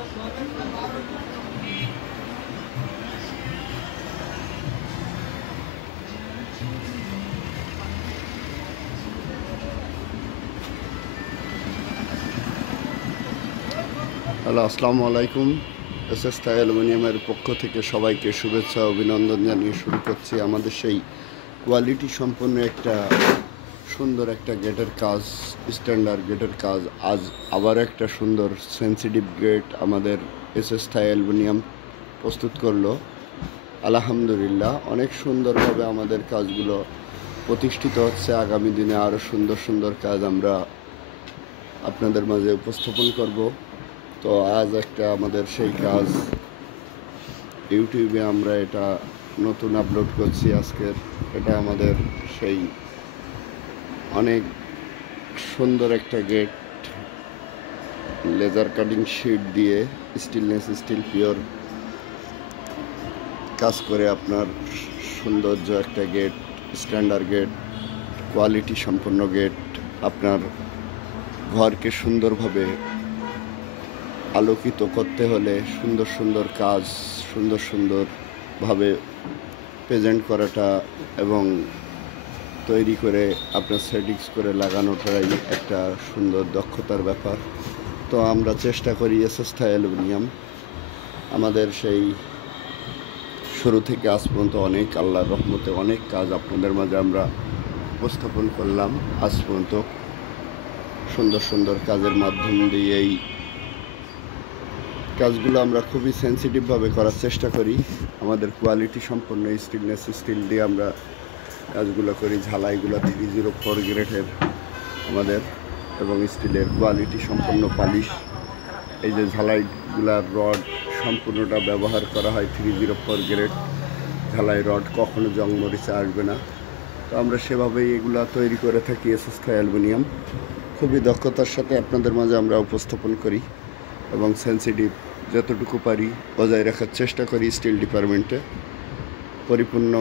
Hello, আসসালামু আলাইকুম। SS থাই অ্যালুমিনিয়ামের পক্ষ থেকে সবাইকে শুভেচ্ছা অভিনন্দন জানিয়ে শুরু করছি আমাদের সেই কোয়ালিটি সম্পন্ন একটা সুন্দর একটা গেটের কাজ, স্ট্যান্ডার্ড গেটের কাজ। আজ আবার একটা সুন্দর সেন্সিটিভ গেট আমাদের এসএস থাই অ্যালুমিনিয়াম প্রস্তুত করলো। আলহামদুলিল্লাহ, অনেক সুন্দরভাবে আমাদের কাজগুলো প্রতিষ্ঠিত হচ্ছে। আগামী দিনে আরও সুন্দর সুন্দর কাজ আমরা আপনাদের মাঝে উপস্থাপন করব। তো আজ একটা আমাদের সেই কাজ ইউটিউবে আমরা এটা নতুন আপলোড করছি আজকের। এটা আমাদের সেই অনেক সুন্দর একটা গেট, লেজার কাটিং শিট দিয়ে স্টিলনেস স্টিল পিওর কাজ করে আপনার সৌন্দর্য একটা গেট, স্ট্যান্ডার্ড গেট, কোয়ালিটি সম্পন্ন গেট। আপনার ঘরকে সুন্দরভাবে আলোকিত করতে হলে সুন্দর সুন্দর কাজ, সুন্দর সুন্দরভাবে প্রেজেন্ট করাটা এবং তৈরি করে আপনার সেটিংস করে লাগানোটাই একটা সুন্দর দক্ষতার ব্যাপার। তো আমরা চেষ্টা করি এসএস থাই অ্যালুমিনিয়াম আমাদের সেই শুরু থেকে আজ পর্যন্ত অনেক, আল্লাহর রহমতে অনেক কাজ আপনাদের মাঝে আমরা উপস্থাপন করলাম। আজ পর্যন্ত সুন্দর সুন্দর কাজের মাধ্যম দিয়ে এই কাজগুলো আমরা খুবই সেন্সিটিভভাবে করার চেষ্টা করি। আমাদের কোয়ালিটি সম্পন্ন স্টিলনেস স্টিল দিয়ে আমরা কাজগুলো করি। ঝালাইগুলো 304 গ্রেডের আমাদের, এবং স্টিলের কোয়ালিটি সম্পন্ন পালিশ। এই যে ঝালাইগুলার রড সম্পূর্ণটা ব্যবহার করা হয় 304 গ্রেড ঝালাই রড, কখনো জং মরিচা আসবে না। তো আমরা সেভাবেই এগুলা তৈরি করে থাকি এসএস থাই অ্যালুমিনিয়াম। খুবই দক্ষতার সাথে আপনাদের মাঝে আমরা উপস্থাপন করি এবং সেন্সিটিভ যতটুকু পারি বজায় রাখার চেষ্টা করি। স্টিল ডিপার্টমেন্টে পরিপূর্ণ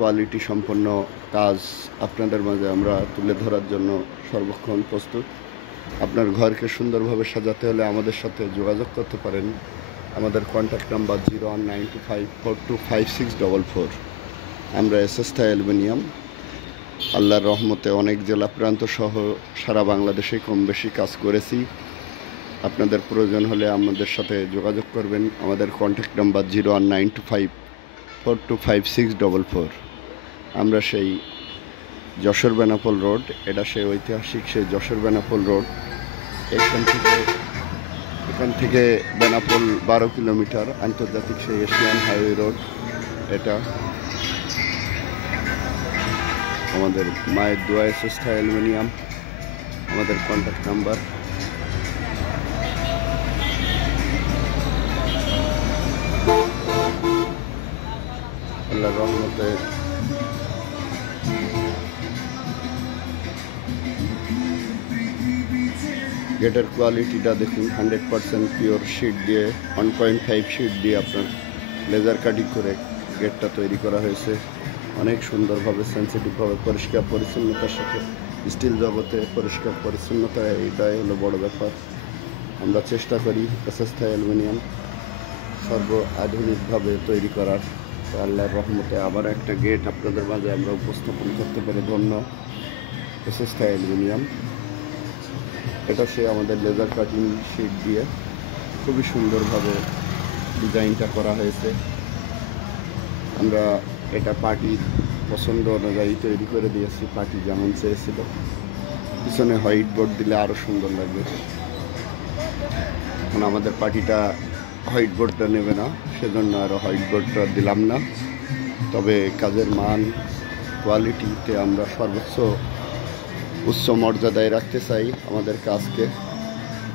কোয়ালিটি সম্পন্ন কাজ আপনাদের মাঝে আমরা তুলে ধরার জন্য সর্বক্ষণ প্রস্তুত। আপনার ঘরকে সুন্দরভাবে সাজাতে হলে আমাদের সাথে যোগাযোগ করতে পারেন। আমাদের কন্ট্যাক্ট নাম্বার 01925425644। আমরা এসএস থাই অ্যালুমিনিয়াম আল্লাহর রহমতে অনেক জেলা প্রান্ত সহ সারা বাংলাদেশে কম বেশি কাজ করেছি। আপনাদের প্রয়োজন হলে আমাদের সাথে যোগাযোগ করবেন। আমাদের কন্ট্যাক্ট নাম্বার 01925425644। আমরা সেই যশোর বেনাপোল রোড, এটা সেই ঐতিহাসিক সেই যশোর বেনাপোল রোড। এখান থেকে বেনাপোল 12 কিলোমিটার, আন্তর্জাতিক সেই এশিয়ান হাইওয়ে রোড। এটা আমাদের মায়ের দোয়া এসএস থাই অ্যালুমিনিয়াম। আমাদের কন্ট্যাক্ট নাম্বার আল্লাহর রহমতে গেটের কোয়ালিটিটা দেখুন। 100% পিওর শিট দিয়ে, 1.5 শিট দিয়ে আপনার লেজার কাটিং করে গেটটা তৈরি করা হয়েছে। অনেক সুন্দরভাবে সেন্সিটিভভাবে পরিষ্কার পরিচ্ছন্নতার সাথে। স্টিল জগতে পরিষ্কার পরিচ্ছন্নতা এইটাই হলো বড় ব্যাপার। আমরা চেষ্টা করি এসএস থাই অ্যালুমিনিয়াম সর্ব আধুনিকভাবে তৈরি করার। আল্লাহর রহমতে আবার একটা গেট আপনাদের মাঝে আমরা উপস্থাপন করতে পারি। ধন্য এসএস থাই অ্যালুমিনিয়াম। এটা সে আমাদের লেজার কাটিং শিট দিয়ে খুবই সুন্দরভাবে ডিজাইনটা করা হয়েছে। আমরা এটা পার্টির পছন্দ অনুযায়ী তৈরি করে দিয়েছি। পার্টি যেমন চেয়েছিল। পিছনে হোয়াইট বোর্ড দিলে আরও সুন্দর লাগবে। এখন আমাদের পার্টিটা হোয়াইট বোর্ডটা নেবে না, সেজন্য আরও হোয়াইট বোর্ডটা দিলাম না। তবে কাজের মান কোয়ালিটিতে আমরা সর্বোচ্চ উচ্চ মর্যাদায় রাখতে চাই আমাদের কাজকে,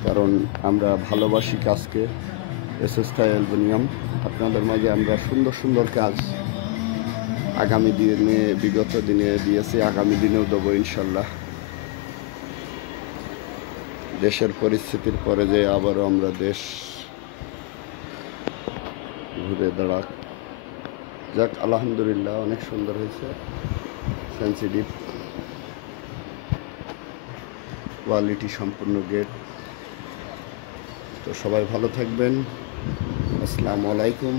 কারণ আমরা ভালোবাসি কাজকে। এসএস থাই অ্যালুমিনিয়াম আপনাদের মাঝে আমরা সুন্দর সুন্দর কাজ আগামী দিনে, বিগত দিনে দিয়েছি, আগামী দিনেও দেবো ইনশাল্লাহ। দেশের পরিস্থিতির পরে যে আবারও আমরা দেশ ঘুরে দাঁড়াক। যাক, আলহামদুলিল্লাহ, অনেক সুন্দর হয়েছে। সেন্সিটিভ কোয়ালিটি সম্পূর্ণ গেট। তো সবাই ভালো থাকবেন। আসসালামু আলাইকুম।